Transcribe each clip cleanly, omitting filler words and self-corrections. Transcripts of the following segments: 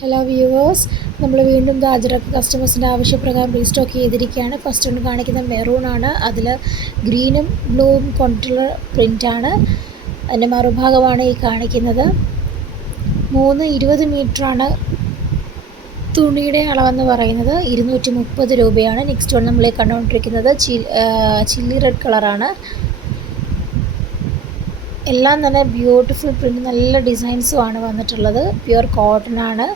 Hello viewers, നമ്മൾ വീണ്ടും അജ്രക്ക് കസ്റ്റമേഴ്സിൻ്റെ ആവശ്യപ്രകാരം റീസ്റ്റോക്ക് ചെയ്തിരിക്കുകയാണ്. ഫസ്റ്റ് ഒന്ന് കാണിക്കുന്ന മെറൂൺ ആണ്. അതിൽ ഗ്രീനും ബ്ലൂവും കൊണ്ടുള്ള പ്രിൻ്റാണ്. അതിൻ്റെ മറുഭാഗമാണ് ഈ കാണിക്കുന്നത്. 320 മീറ്ററാണ് തുണിയുടെ അളവെന്ന് പറയുന്നത്. 230 രൂപയാണ്. നെക്സ്റ്റ് വൺ നമ്മൾ കണ്ടുകൊണ്ടിരിക്കുന്നത് ചില്ലി റെഡ് കളറാണ്. എല്ലാം തന്നെ ബ്യൂട്ടിഫുൾ പ്രിൻ്റ്, നല്ല ഡിസൈൻസുമാണ് വന്നിട്ടുള്ളത്. പ്യുവർ കോട്ടൺ ആണ്.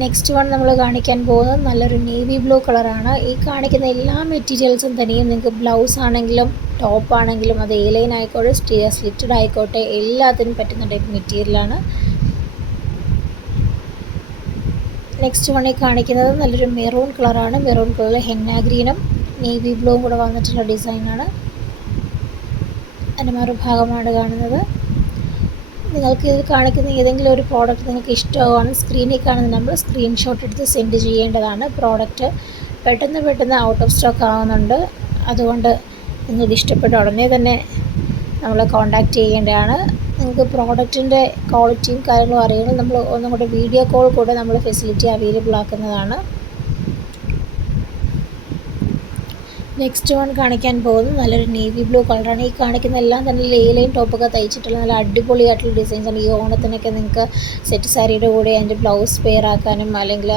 നെക്സ്റ്റ് വൺ നമ്മൾ കാണിക്കാൻ പോകുന്നത് നല്ലൊരു നേവി ബ്ലൂ കളറാണ്. ഈ കാണിക്കുന്ന എല്ലാ മെറ്റീരിയൽസും തന്നെയും നിങ്ങൾക്ക് ബ്ലൗസ് ആണെങ്കിലും ടോപ്പ് ആണെങ്കിലും അത് എ-ലൈൻ ആയിക്കോട്ടെ സ്ലിറ്റഡ് ആയിക്കോട്ടെ എല്ലാത്തിനും പറ്റുന്ന ടൈപ്പ് മെറ്റീരിയലാണ്. നെക്സ്റ്റ് വൺ ഈ കാണിക്കുന്നത് നല്ലൊരു മെറൂൺ കളറാണ്. മെറൂൺ കളറിൽ ഹെന്ന ഗ്രീനും നേവി ബ്ലൂവും കൂടെ വന്നിട്ടുള്ള ഡിസൈനാണ്. അതിൻ്റെ മറുഭാഗമാണ് കാണുന്നത്. നിങ്ങൾക്ക് ഇത് കാണിക്കുന്ന ഏതെങ്കിലും ഒരു പ്രോഡക്റ്റ് നിങ്ങൾക്ക് ഇഷ്ടമാവുകയാണ് സ്ക്രീനിൽ കാണുന്ന നമ്പർ സ്ക്രീൻഷോട്ട് എടുത്ത് സെൻഡ് ചെയ്യേണ്ടതാണ്. പ്രോഡക്റ്റ് പെട്ടെന്ന് ഔട്ട് ഓഫ് സ്റ്റോക്ക് ആവുന്നുണ്ട്. അതുകൊണ്ട് നിങ്ങൾക്ക് ഇഷ്ടപ്പെട്ട ഉടനെ തന്നെ നമ്മളെ കോൺടാക്റ്റ് ചെയ്യേണ്ടതാണ്. നിങ്ങൾക്ക് പ്രോഡക്റ്റിൻ്റെ ക്വാളിറ്റിയും കാര്യങ്ങളും അറിയണം, നമ്മൾ ഒന്നും കൂടെ വീഡിയോ കോൾ കൂടെ നമ്മൾ ഫെസിലിറ്റി അവൈലബിൾ ആക്കുന്നതാണ്. നെക്സ്റ്റ് വൺ കാണിക്കാൻ പോകുന്നത് നല്ലൊരു നേവി ബ്ലൂ കളറാണ്. ഈ കാണിക്കുന്ന എല്ലാം തന്നെ എ-ലൈൻ ടോപ്പൊക്കെ തയ്ച്ചിട്ടുള്ള നല്ല അടിപൊളിയായിട്ടുള്ള ഡിസൈൻസാണ്. ഈ ഓണത്തിനൊക്കെ നിങ്ങൾക്ക് സെറ്റ് സാരിയുടെ കൂടെ അതിൻ്റെ ബ്ലൗസ് പെയർ ആക്കാനും അല്ലെങ്കിൽ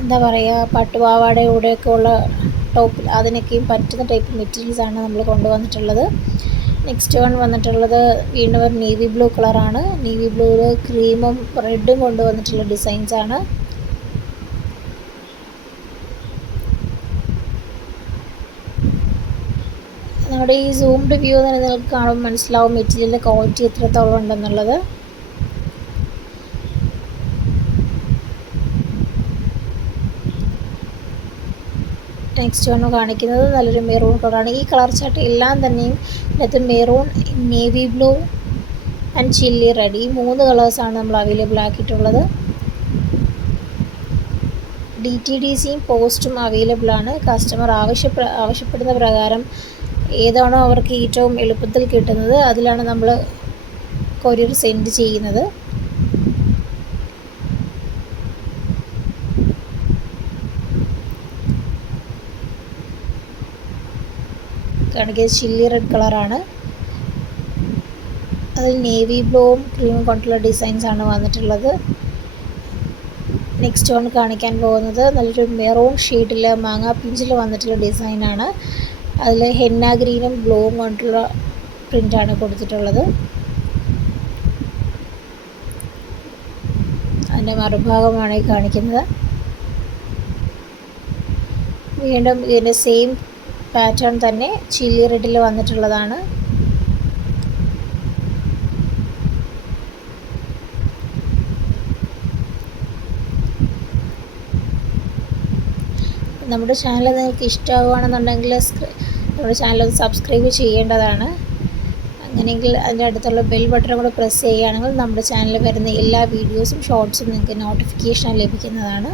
എന്താ പറയുക പട്ടുപാവാടയുടെ കൂടെയൊക്കെ ഉള്ള ടോപ്പ് അതിനൊക്കെയും പറ്റുന്ന ടൈപ്പ് മെറ്റീരിയൽസാണ് നമ്മൾ കൊണ്ടുവന്നിട്ടുള്ളത്. നെക്സ്റ്റ് വൺ വന്നിട്ടുള്ളത് വീണ്ടും ഒരു നേവി ബ്ലൂ കളറാണ്. നേവി ബ്ലൂവിൽ ക്രീമും റെഡും കൊണ്ടുവന്നിട്ടുള്ള ഡിസൈൻസാണ്. നമ്മുടെ ഈ സൂംഡ് വ്യൂ തന്നെ നിങ്ങൾക്ക് കാണുമ്പോൾ മനസ്സിലാവും മെറ്റീരിയലിൻ്റെ ക്വാളിറ്റി എത്രത്തോളം ഉണ്ടെന്നുള്ളത്. നെക്സ്റ്റ് വൺ കാണിക്കുന്നത് നല്ലൊരു മെറൂൺ കളറാണ്. ഈ കളർ ചാർട്ട് എല്ലാം തന്നെയും ഇതിനകത്ത് maroon, navy blue and chilli red, ഈ 3 കളേഴ്സാണ് നമ്മൾ അവൈലബിൾ ആക്കിയിട്ടുള്ളത്. DTDCയും പോസ്റ്റും അവൈലബിൾ ആണ്. കസ്റ്റമർ ആവശ്യപ്പെടുന്ന പ്രകാരം ഏതാണോ അവർക്ക് ഏറ്റവും എളുപ്പത്തിൽ കിട്ടുന്നത് അതിലാണ് നമ്മൾ കൊറിയർ സെൻഡ് ചെയ്യുന്നത്. കാണിക്കുന്നത് ചില്ലി റെഡ് കളറാണ്. അതിൽ നേവി ബ്ലൂവും ക്രീമും കൊണ്ടുള്ള ഡിസൈൻസാണ് വന്നിട്ടുള്ളത്. നെക്സ്റ്റ് വൺ കാണിക്കാൻ പോകുന്നത് നല്ലൊരു മെറൂൺ ഷെയ്ഡിൽ മാങ്ങാ പിഞ്ചിൽ വന്നിട്ടുള്ള ഡിസൈനാണ്. അതിൽ ഹെന്ന ഗ്രീനും ബ്ലൂവും കൊണ്ടുള്ള പ്രിൻ്റാണ് കൊടുത്തിട്ടുള്ളത്. അതിൻ്റെ മറുഭാഗമാണ് ഈ കാണിക്കുന്നത്. വീണ്ടും ഇതിൻ്റെ സെയിം പാറ്റേൺ തന്നെ ചില്ലി റെഡിൽ വന്നിട്ടുള്ളതാണ്. നമ്മുടെ ചാനൽ നിങ്ങൾക്ക് ഇഷ്ടമാവുകയാണെന്നുണ്ടെങ്കിൽ നമ്മുടെ ചാനൽ ഒന്ന് സബ്സ്ക്രൈബ് ചെയ്യേണ്ടതാണ്. അങ്ങനെയെങ്കിൽ അതിൻ്റെ അടുത്തുള്ള ബെൽ ബട്ടൺ കൂടെ പ്രസ് ചെയ്യുകയാണെങ്കിൽ നമ്മുടെ ചാനലിൽ വരുന്ന എല്ലാ വീഡിയോസും ഷോർട്സും നിങ്ങൾക്ക് നോട്ടിഫിക്കേഷൻ ലഭിക്കുന്നതാണ്.